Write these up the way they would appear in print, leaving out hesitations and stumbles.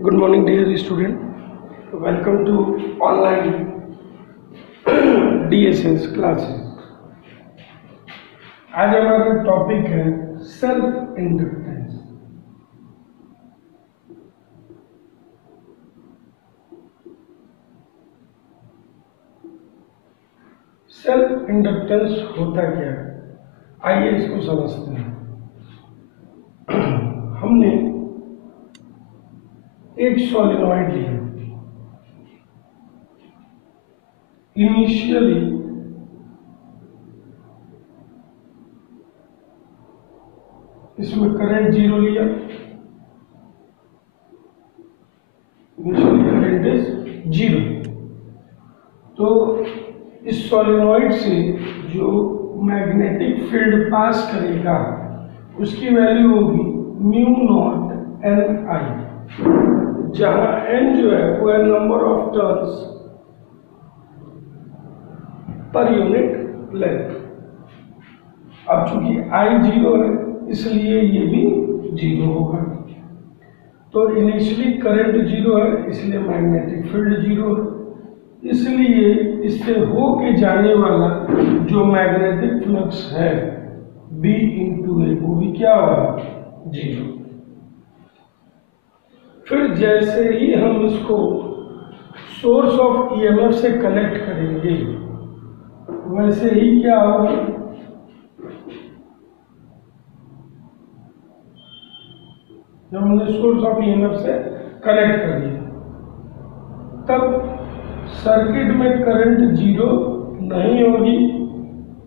Good morning, dear student. Welcome to online DSS classes. आज हमारा topic है self inductance. Self inductance होता क्या है, आइए इसको समझते हैं। हमने एक सोलेनॉइड लिया, इनिशियली इसमें करंट जीरो लिया, इनिशियली करंट इज जीरो। तो इस सोलेनॉइड से जो मैग्नेटिक फील्ड पास करेगा उसकी वैल्यू होगी म्यू नॉट एन आई, जहां n जो है वो है number of turns per unit length. अब चूंकि i जीरो है इसलिए ये भी जीरो होगा। तो इनिशियली करंट जीरो है इसलिए मैग्नेटिक फील्ड जीरो है, इसलिए इससे होके जाने वाला जो मैग्नेटिक फ्लक्स है B इंटू ए वो भी क्या होगा, जीरो। फिर जैसे ही हम इसको सोर्स ऑफ ईएमएफ से कनेक्ट करेंगे वैसे ही क्या होगा, जब हमने सोर्स ऑफ ईएमएफ से कनेक्ट कर दिया तब सर्किट में करंट जीरो नहीं होगी,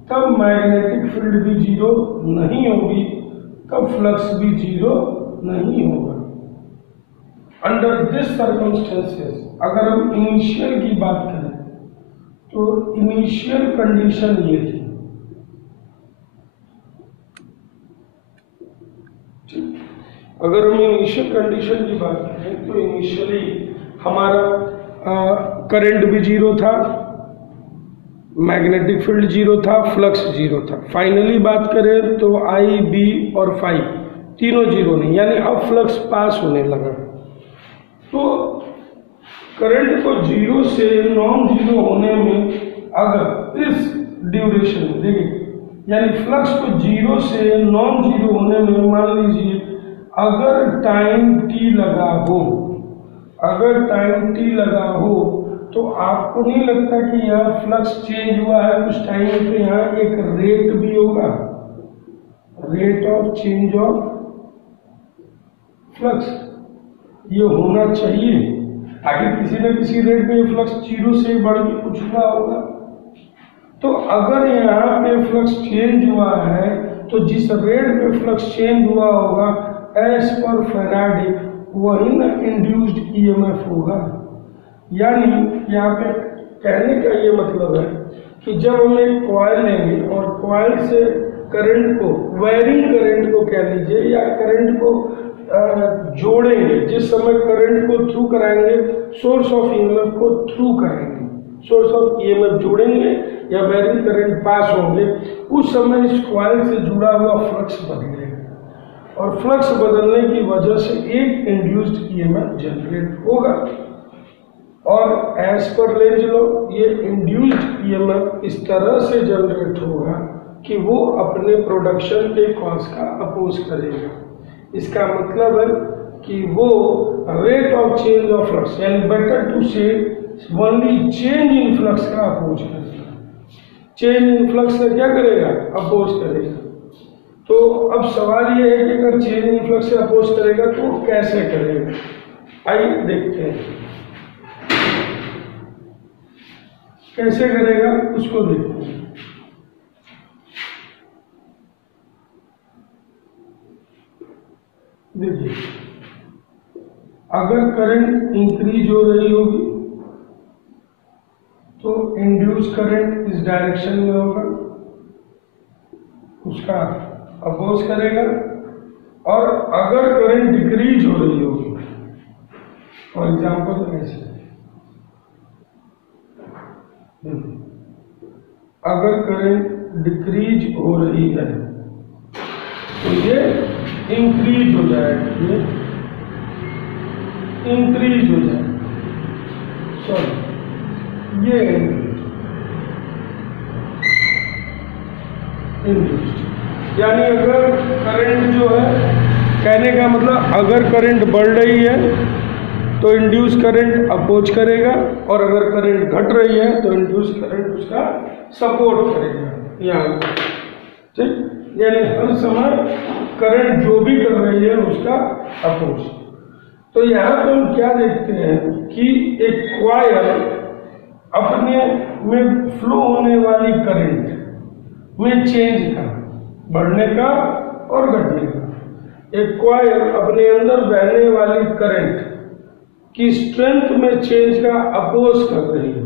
तब मैग्नेटिक फील्ड भी जीरो नहीं होगी, तब फ्लक्स भी जीरो नहीं होगा। अंडर दिस सर्कमस्टेंसेस अगर हम इनिशियल की बात करें तो इनिशियल कंडीशन ये थी, अगर हम इनिशियल कंडीशन की बात करें तो इनिशियली हमारा करंट भी जीरो था, मैग्नेटिक फील्ड जीरो था, फ्लक्स जीरो था। फाइनली बात करें तो आई बी और फाई तीनों जीरो नहीं, यानी अब फ्लक्स पास होने लगा। तो करंट को जीरो से नॉन जीरो होने में अगर इस ड्यूरेशन में देखिए, यानी फ्लक्स को जीरो से नॉन जीरो होने में मान लीजिए अगर टाइम टी लगा हो, अगर टाइम टी लगा हो तो आपको नहीं लगता कि यहाँ फ्लक्स चेंज हुआ है कुछ टाइम पे, यहाँ एक रेट भी होगा, rate of change of flux ये होना चाहिए, आखिर किसी न किसी रेट पे फ्लक्स जीरो से बढ़ के कुछ हुआ होगा। तो अगर यहाँ पे फ्लक्स चेंज हुआ है तो जिस रेट पे फ्लक्स चेंज हुआ होगा एज पर फैराडे वही ना इंड्यूस्ड ईएमएफ होगा। यानी यहाँ पे कहने का ये मतलब है कि जब हम एक कॉइल लेंगे और कॉइल से करंट को, वायरिंग करंट को कह लीजिए, या करंट को जोड़ेंगे, जिस समय करंट को थ्रू कराएंगे सोर्स ऑफ ईएमएफ को थ्रू कराएंगे, सोर्स ऑफ ईएमएफ जोड़ेंगे या वायरिंग करंट पास होंगे, उस समय इस कॉइल से जुड़ा हुआ फ्लक्स बदलेगा और फ्लक्स बदलने की वजह से एक इंड्यूस्ड ईएमएफ जनरेट होगा। और एज पर लेंज लॉ ये इंड्यूस्ड ईएमएफ इस तरह से जनरेट होगा कि वो अपने प्रोडक्शन के कॉज का अपोज करेगा। इसका मतलब है कि वो rate of change of flux, यानी बेटर टू से ओनली चेंज इन फ्लक्स का अपोज करेगा। चेंज इन फ्लक्स का क्या करेगा, अपोज करेगा। तो अब सवाल ये है कि अगर चेंज इन फ्लक्स से अपोज करेगा तो कैसे करेगा, आइए देखते हैं कैसे करेगा, उसको देखते हैं। देखिए, अगर करंट इंक्रीज हो रही होगी तो इंड्यूस करंट इस डायरेक्शन में होगा, उसका अपोज करेगा। और अगर करंट डिक्रीज हो रही होगी, फॉर एग्जाम्पल ऐसे, अगर करंट डिक्रीज हो रही है तो ये इंक्रीज हो जाएगा, ये इंक्रीज हो जाए, सॉरी ये इंड्यूस्ड। यानी अगर करंट जो है, कहने का मतलब अगर करंट बढ़ रही है तो इंड्यूस करंट अपोज करेगा, और अगर करंट घट रही है तो इंड्यूस करंट उसका सपोर्ट करेगा। यहाँ ठीक, यानी हर समय करंट जो भी कर रही है उसका अपोज। तो यहाँ पे हम क्या देखते हैं कि एक कॉइल अपने में फ्लो होने वाली करंट में चेंज का, बढ़ने का और घटने का, एक कॉइल अपने अंदर बहने वाली करंट की स्ट्रेंथ में चेंज का अपोज कर रही है।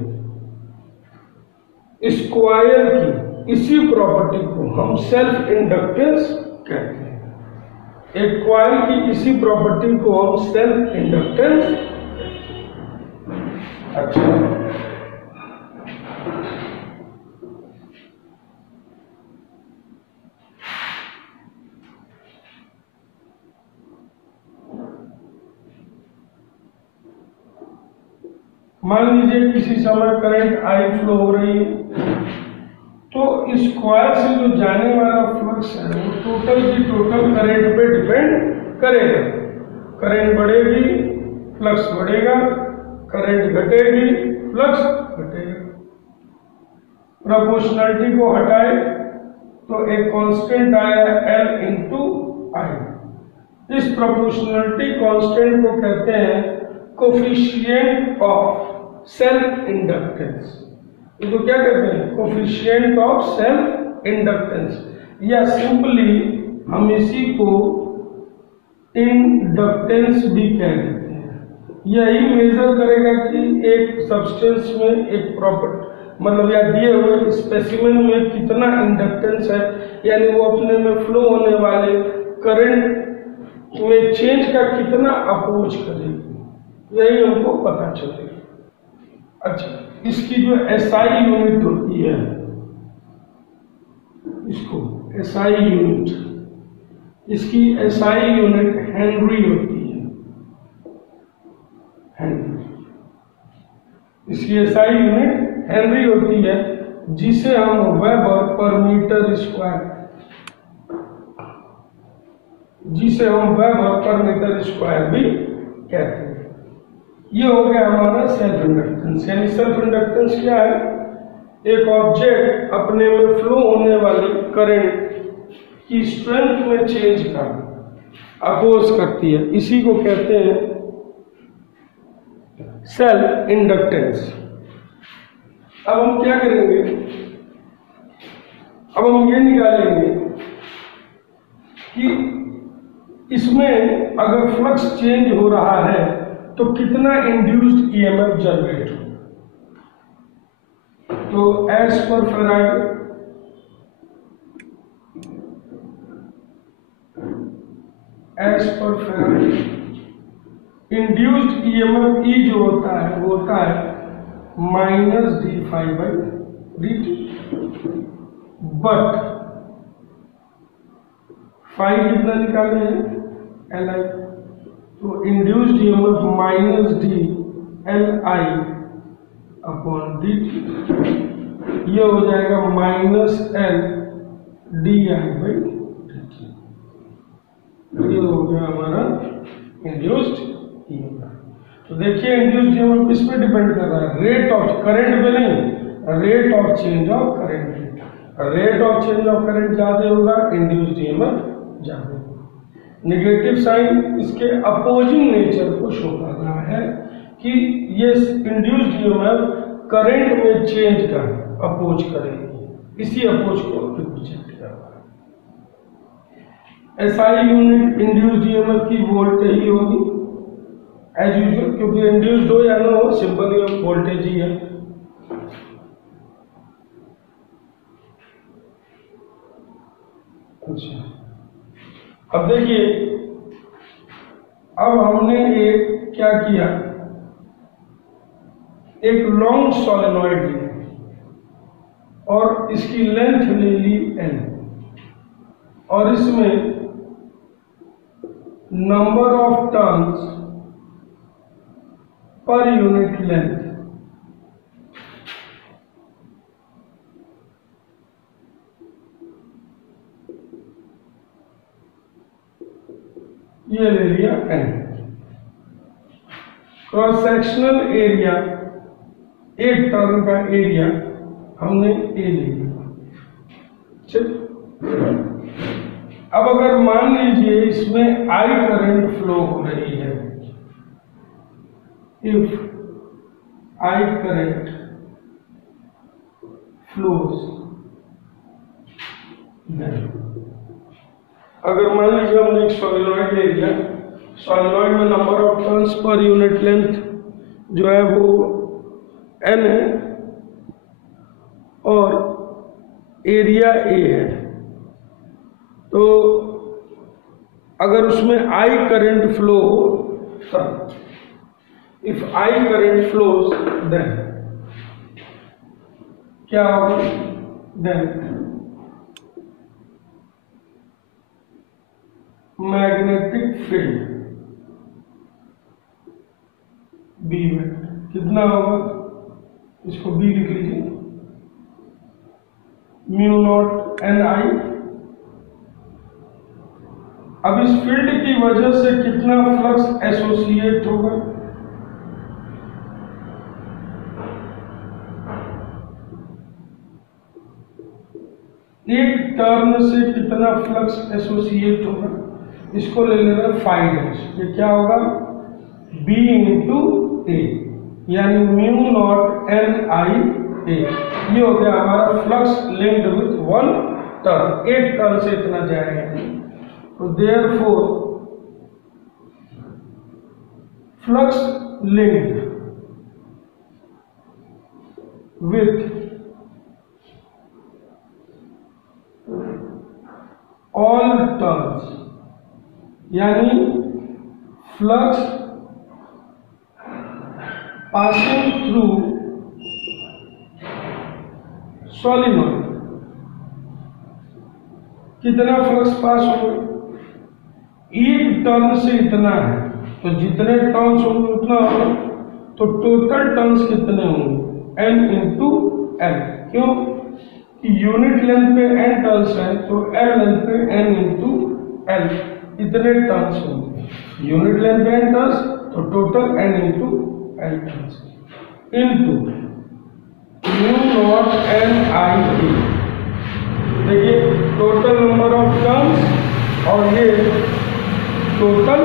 इस कॉइल की इसी प्रॉपर्टी को हम सेल्फ इंडक्टेंस कहते हैं। एक कॉइल की इसी प्रॉपर्टी को हम सेल्फ इंडक्टेंस। अच्छा, मान लीजिए किसी समय करंट आई फ्लो हो रही है, तो इस कॉइल से जो जाने वाला फ्लक्स है वो टोटल की टोटल करंट पे डिपेंड करेगा। करंट बढ़ेगी, फ्लक्स बढ़ेगा, करंट घटेगी, फ्लक्स घटेगा। प्रोपोर्शनलिटी को हटाए तो एक कांस्टेंट आया L इंटू आई। इस प्रोपोर्शनलिटी कांस्टेंट को कहते हैं कोफिशिएंट ऑफ सेल्फ इंडक्टेंस। इसको क्या कहते हैं? कोफिशिएंट ऑफ सेल्फ इंडक्टेंस, या सिंपली हम इसी को इंडक्टेंस भी कह देते हैं। यही मेजर करेगा कि एक सब्सटेंस में एक प्रॉपर्टी, मतलब या दिए हुए स्पेसिमेन में कितना इंडक्टेंस है, यानी वो अपने में फ्लो होने वाले करंट में चेंज का कितना अपोज करेगी, यही हमको पता चलेगा। अच्छा, इसकी जो एसआई यूनिट होती है, इसको एसआई यूनिट, इसकी एसआई यूनिट हेनरी होती है। हेनरी, इसकी एसआई यूनिट हेनरी होती है, जिसे हम वेबर पर मीटर स्क्वायर, जिसे हम वेबर पर मीटर स्क्वायर भी कहते हैं। ये हो गया हमारा सेल्फ इंडक्टेंस। यानी सेल्फ इंडक्टेंस क्या है? एक ऑब्जेक्ट अपने में फ्लो होने वाली करंट की स्ट्रेंथ में चेंज का अपोज करती है, इसी को कहते हैं सेल्फ इंडक्टेंस। अब हम क्या करेंगे? अब हम ये निकालेंगे कि इसमें अगर फ्लक्स चेंज हो रहा है तो कितना इंड्यूस्ड ईएमएफ जनरेट हो। तो as per Faraday, as per Faraday induced EMF E जो होता है वो होता है minus D phi by D T, but phi कितना निकाले हैं? L I. तो induced EMF minus D L I upon D T, ये हो जाएगा minus L D I by D T. ये हो गया हमारा इंड्यूस्ड ईएमएफ। तो देखिए इंड्यूस्ड ईएमएफ किस पे डिपेंड कर रहा है? रेट ऑफ करंट पे नहीं, rate of change of current पे। Rate of change of current ज्यादा होगा, इंड्यूस्ड ईएमएफ ज्यादा होगा। नेगेटिव साइन इसके अपोजिंग नेचर को शो कर रहा है कि ये इंड्यूस्ड ईएमएफ करंट में चेंज का अपोज करेगी, इसी अपोज को रिप्रेजेंट कर रहा है। एसआई यूनिट इंड्यूस्ड ईएमएफ की वोल्ट ही होगी एज यूजुअल, क्योंकि इंड्यूस्ड हो या ना हो सिंपल वोल्टेज ही है। अच्छा, अब देखिए, अब हमने एक क्या किया, एक लॉन्ग सोलेनॉइड लिया और इसकी लेंथ ले ली L, और इसमें number of turns per unit length, ये ले लिया n। क्रॉस सेक्शनल एरिया, एक टर्न का एरिया हमने ए ले लिया। अब अगर मान लीजिए इसमें आई करंट फ्लो हो रही है, इफ आई करंट फ्लोज, अगर मान लीजिए हमने एक सॉलिनॉइड ले लिया, सॉलिनॉइड में number of turns per unit length जो है वो n है और एरिया a है, तो अगर उसमें आई करंट फ्लो हो तब, if I current flows then क्या होगा, देन मैग्नेटिक फील्ड बी में कितना होगा, इसको बी लिख लीजिए, म्यू नॉट एन आई। अब इस फील्ड की वजह से कितना फ्लक्स एसोसिएट होगा, एक टर्न से कितना फ्लक्स एसोसिएट होगा, इसको ले लेना फाई डैश, ये क्या होगा, b इंटू ए, यानी म्यू नॉट एन आई ए। ये हो गया हमारा flux linked with one turn, एक टर्न से इतना जाएगा। तो therefore flux linked with all turns, यानी फ्लक्स पासिंग थ्रू सॉलिनॉइड, कितना फ्लक्स पास होगा, एक टर्न से इतना है, तो जितने टर्न्स होंगे उतना होगा, तो टोटल टर्न्स कितने होंगे, n इंटू एल, क्यों, यूनिट लेंथ पे n टर्न्स है तो l लेंथ पे n इंटू एल, इतने टर्न्स होंगे, यूनिट लेंथ पे n टर्न्स तो total n into L turns, into mu naught N I A. देखिए टोटल नंबर ऑफ टर्न्स और ये टोटल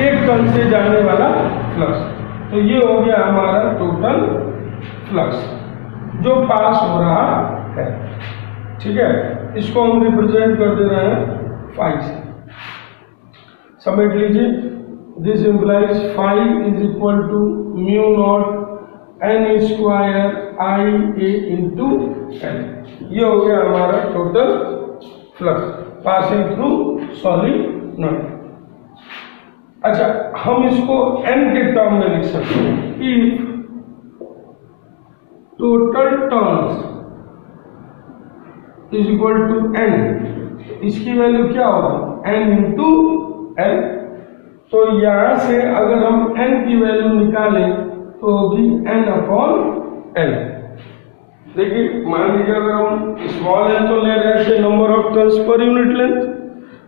एक टर्न से जाने वाला फ्लक्स, तो ये हो गया हमारा टोटल फ्लक्स जो पास हो रहा है। ठीक है, इसको हम रिप्रेजेंट कर दे रहे हैं फाई से, समेट लीजिए। This implies phi is equal to mu naught N square I A into L, ये हो गया हमारा total flux passing through solenoid. अच्छा, हम इसको n के टर्म में लिख सकते हैं, if total turns is equal to n, इसकी वैल्यू क्या होगा, n इंटू एल। तो यहां से अगर हम n की वैल्यू निकालें तो होगी n अपॉन एल। देखिए मान लीजिए अगर हम स्मॉल n तो ले रहे थे number of turns per unit length,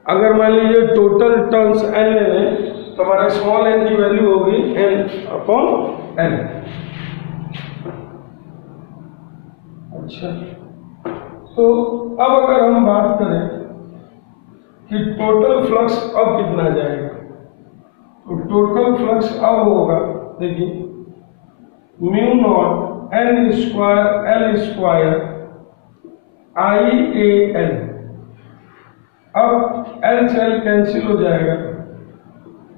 अगर मान लीजिए टोटल टर्न्स n ले लें तो हमारा स्मॉल n की वैल्यू होगी n अपॉन एल। अच्छा, तो अब अगर हम बात करें कि टोटल फ्लक्स अब कितना जाएगा, तो टोटल फ्लक्स अब होगा, देखिए mu naught N square L square I A L. अब एल से एल कैंसिल हो जाएगा,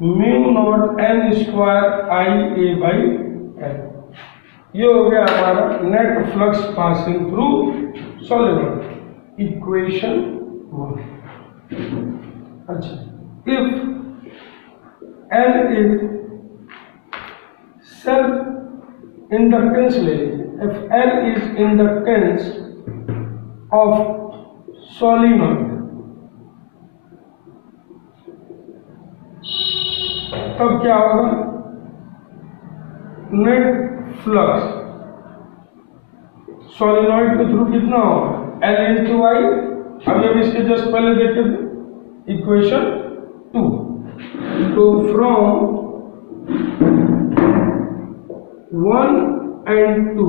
mu naught N square I A by L. ये हो गया हमारा net flux passing through solenoid, equation 1। अच्छा, if L is self inductance ले, if L is inductance of solenoid, तब क्या होगा, नेट फ्लक्स सोलेनॉइड के थ्रू कितना होगा L इंटू आई। अभी हम इसके जस्ट पहले देखे थे इक्वेशन 2। तो फ्रॉम 1 and 2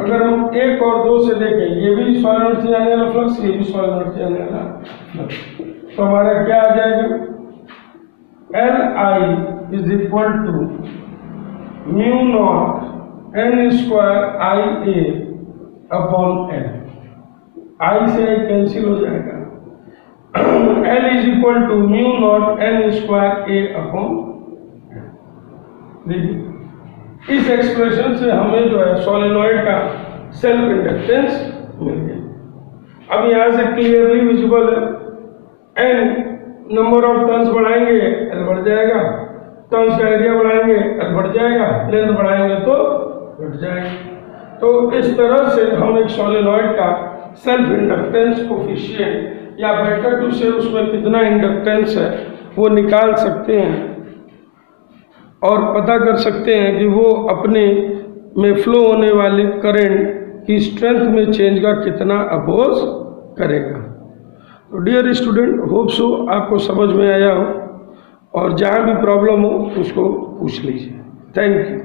अगर हम 1 और 2 से देखें, ये भी सोलेनॉइड से जाने वाला फ्लक्स, ये भी सोलेनॉइड से जाने वाला फ्लक्स, तो हमारा क्या आ जाएगा L I is equal to mu naught N square I A upon L। I से I कैंसिल हो जाएगा, L is equal to mu naught N square A upon. देखिए इस एक्सप्रेशन से हमें जो है सोलेनॉइड का सेल्फ इंडक्टेंस मिल गया। अब यहाँ से क्लियरली विजिबल है N नंबर ऑफ टर्न्स बढ़ाएंगे L बढ़ जाएगा, टर्न्स का एरिया बढ़ाएंगे L बढ़ जाएगा, लेंथ बढ़ाएंगे तो बढ़ जाएगा। तो इस तरह से हम एक सोलेनॉइड का सेल्फ इंडक्टेंस कोफिशिएंट या बेटर टू से उसमें कितना इंडक्टेंस है वो निकाल सकते हैं और पता कर सकते हैं कि वो अपने में फ्लो होने वाले करंट की स्ट्रेंथ में चेंज का कितना अपोज करेगा। तो डियर स्टूडेंट, होप सो आपको समझ में आया हो और जहाँ भी प्रॉब्लम हो उसको पूछ लीजिए। Thank you.